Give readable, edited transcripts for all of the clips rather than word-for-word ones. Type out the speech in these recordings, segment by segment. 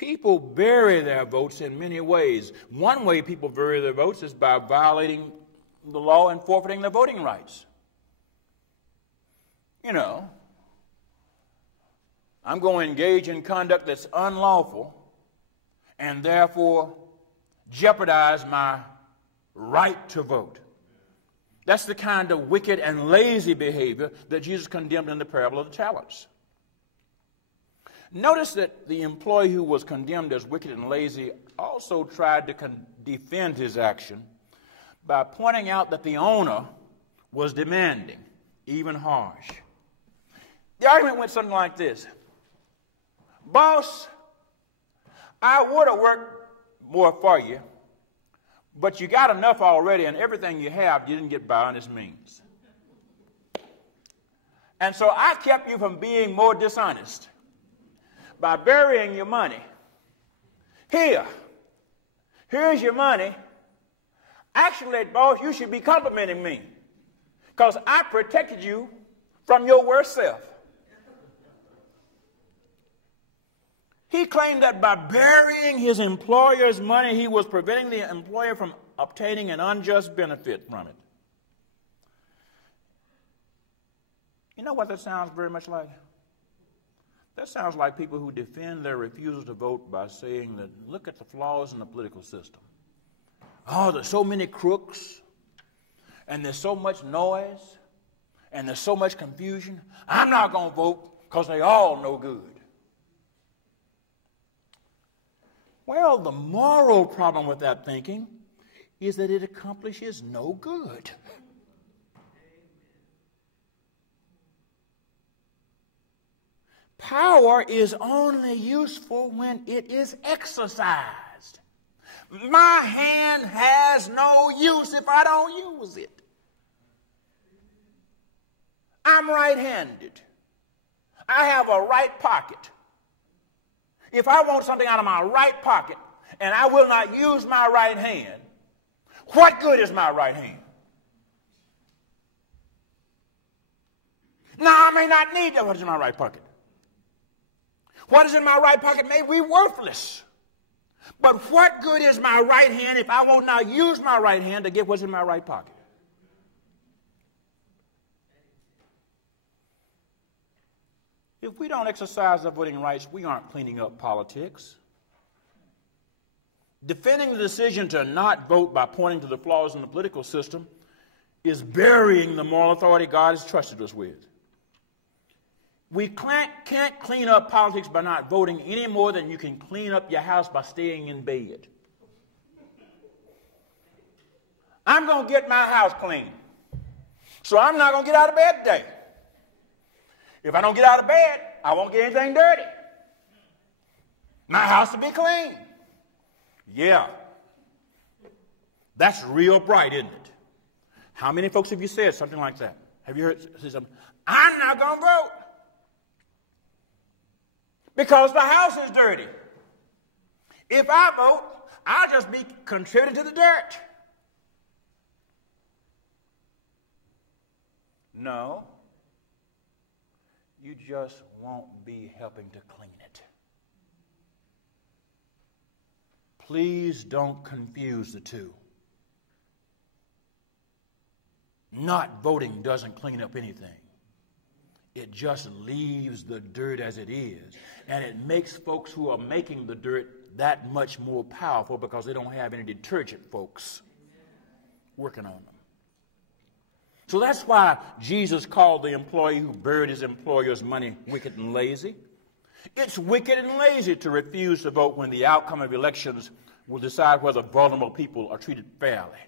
People bury their votes in many ways. One way people bury their votes is by violating the law and forfeiting their voting rights. You know, I'm going to engage in conduct that's unlawful and therefore jeopardize my right to vote. That's the kind of wicked and lazy behavior that Jesus condemned in the parable of the talents. Notice that the employee who was condemned as wicked and lazy also tried to defend his action by pointing out that the owner was demanding, even harsh. The argument went something like this. Boss, I would have worked more for you, but you got enough already, and everything you have you didn't get by on this means. And so I kept you from being more dishonest by burying your money. Here's your money. Actually, boss, you should be complimenting me because I protected you from your worst self. He claimed that by burying his employer's money, he was preventing the employer from obtaining an unjust benefit from it. You know what that sounds very much like? That sounds like people who defend their refusal to vote by saying that, look at the flaws in the political system. Oh, there's so many crooks, and there's so much noise, and there's so much confusion. I'm not going to vote because they all no good. Well, the moral problem with that thinking is that it accomplishes no good. Power is only useful when it is exercised. My hand has no use if I don't use it. I'm right-handed. I have a right pocket. If I want something out of my right pocket and I will not use my right hand, what good is my right hand? Now, I may not need that. What is in my right pocket? What is in my right pocket may be worthless. But what good is my right hand if I will not use my right hand to get what's in my right pocket? If we don't exercise our voting rights, we aren't cleaning up politics. Defending the decision to not vote by pointing to the flaws in the political system is burying the moral authority God has trusted us with. We can't clean up politics by not voting any more than you can clean up your house by staying in bed. I'm going to get my house clean, so I'm not going to get out of bed today. If I don't get out of bed, I won't get anything dirty. My house will be clean. Yeah. That's real bright, isn't it? How many folks have you said something like that? Have you heard something? I'm not going to vote because the house is dirty. If I vote, I'll just be contributing to the dirt. No. You just won't be helping to clean it. Please don't confuse the two. Not voting doesn't clean up anything. It just leaves the dirt as it is. And it makes folks who are making the dirt that much more powerful because they don't have any detergent folks working on them. So that's why Jesus called the employee who buried his employer's money wicked and lazy. It's wicked and lazy to refuse to vote when the outcome of elections will decide whether vulnerable people are treated fairly.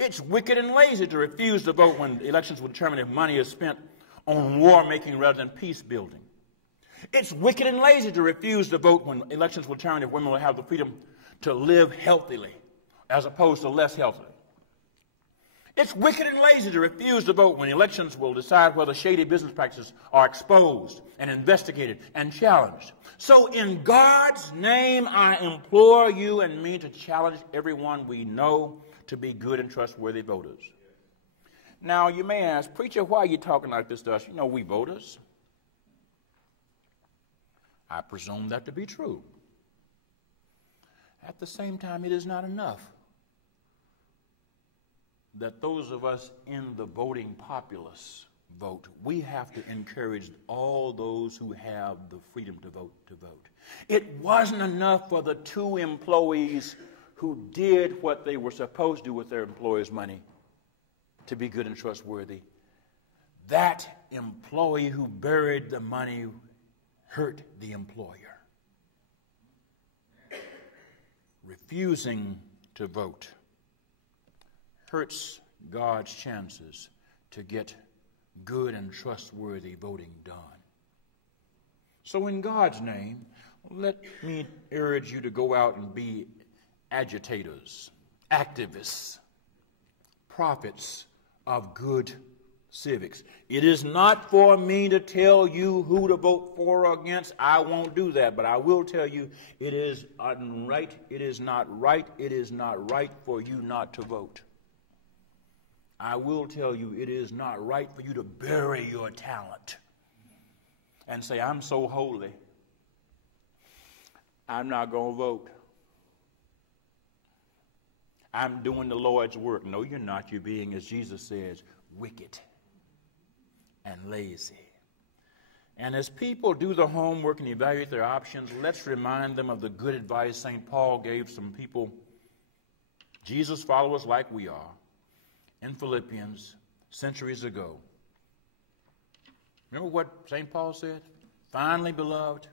It's wicked and lazy to refuse to vote when elections will determine if money is spent on war-making rather than peace-building. It's wicked and lazy to refuse to vote when elections will determine if women will have the freedom to live healthily as opposed to less healthily. It's wicked and lazy to refuse to vote when elections will decide whether shady business practices are exposed and investigated and challenged. So in God's name, I implore you and me to challenge everyone we know to be good and trustworthy voters. Now, you may ask, preacher, why are you talking like this to us? You know, we voters. I presume that to be true. At the same time, it is not enough that those of us in the voting populace vote. We have to encourage all those who have the freedom to vote to vote. It wasn't enough for the 2 employees who did what they were supposed to do with their employer's money to be good and trustworthy. That employee who buried the money hurt the employer. Refusing to vote hurts God's chances to get good and trustworthy voting done. So in God's name, let me urge you to go out and be agitators, activists, prophets of good civics. It is not for me to tell you who to vote for or against. I won't do that, but I will tell you it is unright. It is not right. It is not right for you not to vote. I will tell you it is not right for you to bury your talent and say, I'm so holy, I'm not going to vote. I'm doing the Lord's work. No, you're not. You're being, as Jesus says, wicked and lazy. And as people do the homework and evaluate their options, let's remind them of the good advice St. Paul gave some people, Jesus followers like we are, in Philippians centuries ago. Remember what St. Paul said? Finally, beloved,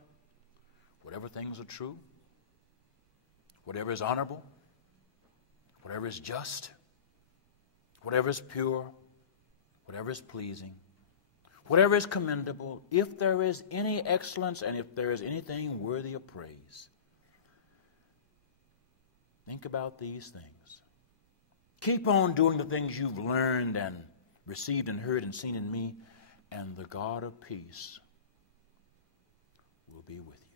whatever things are true, whatever is honorable, whatever is just, whatever is pure, whatever is pleasing, whatever is commendable, if there is any excellence and if there is anything worthy of praise, think about these things. Keep on doing the things you've learned and received and heard and seen in me, and the God of peace will be with you.